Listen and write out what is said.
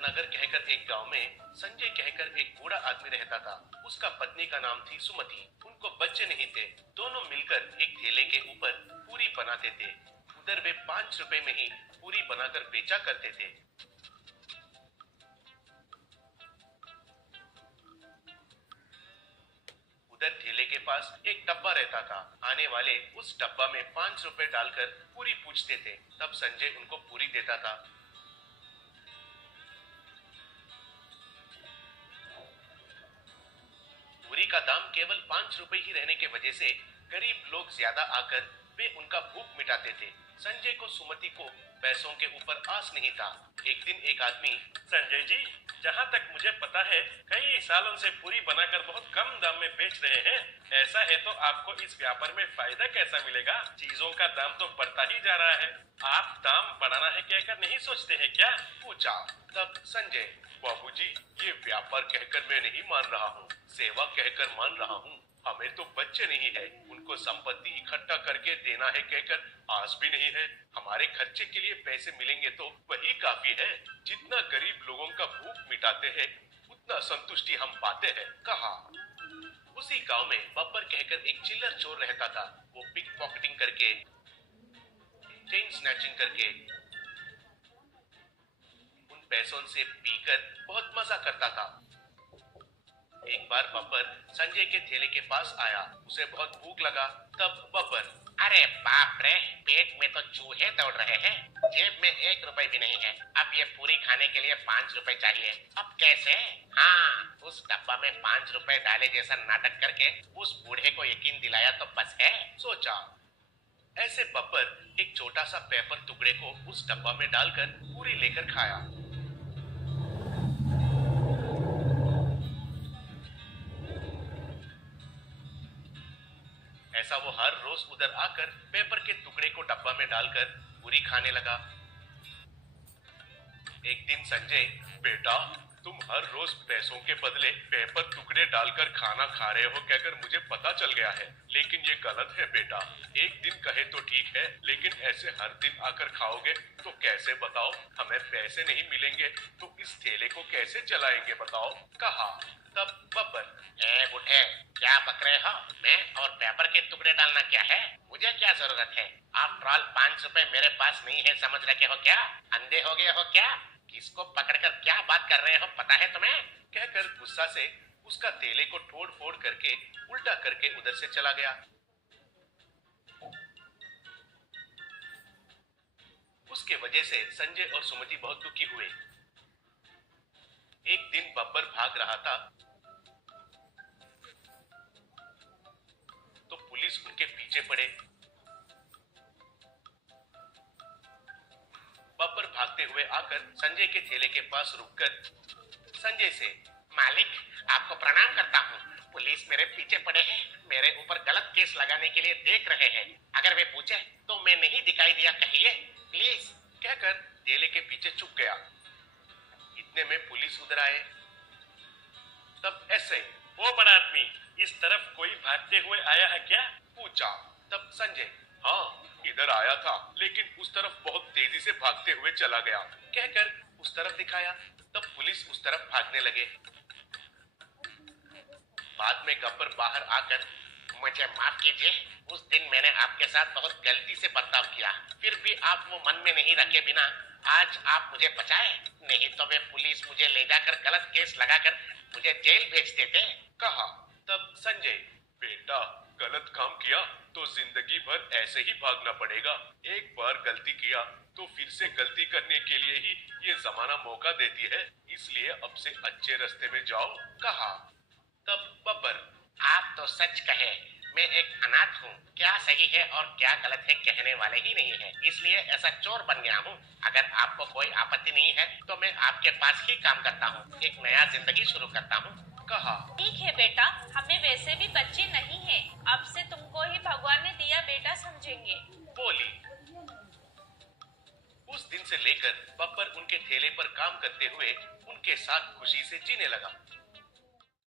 नगर कहकर एक गांव में संजय कहकर एक बूढ़ा आदमी रहता था। उसका पत्नी का नाम थी सुमति। उनको बच्चे नहीं थे। दोनों मिलकर एक ठेले के ऊपर पूरी बनाते थे। उधर वे 5 रुपए में ही पूरी बनाकर बेचा करते थे। उधर ठेले के पास एक डब्बा रहता था। आने वाले उस डब्बा में 5 रुपए डालकर पूरी पूछते थे। तब संजय उनको पूरी देता था। पूरी का दाम केवल 5 रुपए ही रहने की वजह से गरीब लोग ज्यादा आकर वे उनका भूख मिटाते थे। संजय को सुमति को पैसों के ऊपर आस नहीं था। एक दिन एक आदमी, संजय जी, जहाँ तक मुझे पता है कई सालों से पूरी बनाकर बहुत कम दाम में बेच रहे हैं। ऐसा है तो आपको इस व्यापार में फायदा कैसा मिलेगा? चीजों का दाम तो बढ़ता ही जा रहा है। आप दाम बढ़ाना है कहकर नहीं सोचते हैं क्या? पूछा। तब संजय, बाबूजी, ये व्यापार कहकर मैं नहीं मान रहा हूँ, सेवा कहकर मान रहा हूँ। हमें तो बच्चे नहीं है, उनको संपत्ति इकट्ठा करके देना है कहकर आस भी नहीं है। हमारे खर्चे के लिए पैसे मिलेंगे तो वही काफी है। जितना गरीब लोगों का भूख मिटाते हैं उतना संतुष्टि हम पाते हैं, कहा। उसी गांव में बब्बर कहकर एक चिल्लर चोर रहता था। वो पिक पॉकेटिंग करके, चेन स्नैचिंग करके उन पैसों से पीकर बहुत मजा करता था। एक बार बब्बर संजय के ठेले के पास आया। उसे बहुत भूख लगा। तब बब्बर, अरे बाप रे, पेट में तो चूहे दौड़ रहे हैं। जेब में 1 रुपए भी नहीं है। अब ये पूरी खाने के लिए 5 रुपए चाहिए। अब कैसे? हाँ, उस डब्बा में 5 रुपए डाले जैसा नाटक करके उस बूढ़े को यकीन दिलाया तो बस है, सोचा। ऐसे बब्बर एक छोटा सा पेपर टुकड़े को उस डब्बा में डालकर पूरी लेकर खाया। ऐसा वो हर रोज उधर आकर पेपर के टुकड़े को डब्बा में डालकर पूरी खाने लगा। एक दिन संजय, बेटा, तुम हर रोज पैसों के बदले पेपर टुकड़े डालकर खाना खा रहे हो कहकर मुझे पता चल गया है, लेकिन ये गलत है बेटा। एक दिन कहे तो ठीक है, लेकिन ऐसे हर दिन आकर खाओगे तो कैसे बताओ? हमें पैसे नहीं मिलेंगे तो इस ठेले को कैसे चलाएंगे बताओ, कहा। तब बब्बर, ए बूढ़े, क्या बक रहे हो? मैं और पेपर के टुकड़े डालना क्या है? मुझे क्या जरूरत है? आफ्टर ऑल 5 रुपए मेरे पास नहीं है, समझ रखे हो क्या? अंधे हो गए हो क्या? किसको पकड़कर क्या बात कर रहे हो, पता है तुम्हें? कहकर गुस्सा से उसका थैले को तोड़ फोड़ करके उल्टा करके उधर से चला गया। उसके वजह से संजय और सुमति बहुत दुखी हुए। एक दिन बब्बर भाग रहा था तो पुलिस उनके पीछे पड़े। बब्बर भागते हुए आकर संजय के ठेले के पास रुककर संजय से, मालिक, आपको प्रणाम करता हूँ। पुलिस मेरे पीछे पड़े हैं, मेरे ऊपर गलत केस लगाने के लिए देख रहे हैं। अगर वे पूछे तो मैं नहीं दिखाई दिया कहिए, प्लीज, कहकर ठेले के पीछे छुप गया। इतने में पुलिस उधर आए। तब ऐसे, वो बड़ा आदमी, इस तरफ कोई भागते हुए आया है क्या? पूछा। तब संजय, हाँ, इधर आया था, लेकिन उस तरफ बहुत तेजी से भागते हुए चला गया, कहकर उस तरफ दिखाया। तब पुलिस उस तरफ भागने लगे। बाद में गब्बर बाहर आकर, मुझे माफ कीजिए, उस दिन मैंने आपके साथ बहुत गलती से बर्ताव किया। फिर भी आप वो मन में नहीं रखे बिना आज आप मुझे बचाए, नहीं तो वे पुलिस मुझे ले जाकर गलत केस लगाकर मुझे जेल भेज देते, कहा। तब संजय, बेटा, गलत काम किया तो जिंदगी भर ऐसे ही भागना पड़ेगा। एक बार गलती किया तो फिर से गलती करने के लिए ही ये जमाना मौका देती है, इसलिए अब से अच्छे रास्ते में जाओ, कहा। तब बब्बर, आप तो सच कहे, मैं एक अनाथ हूँ। क्या सही है और क्या गलत है कहने वाले ही नहीं है, इसलिए ऐसा चोर बन गया हूँ। अगर आपको कोई आपत्ति नहीं है तो मैं आपके पास ही काम करता हूँ, एक नया जिंदगी शुरू करता हूँ, कहा। ठीक है बेटा, हमें वैसे भी बच्चे नहीं हैं, अब से तुमको ही भगवान ने दिया बेटा समझेंगे, बोली। उस दिन से लेकर बब्बर उनके ठेले पर काम करते हुए उनके साथ खुशी से जीने लगा।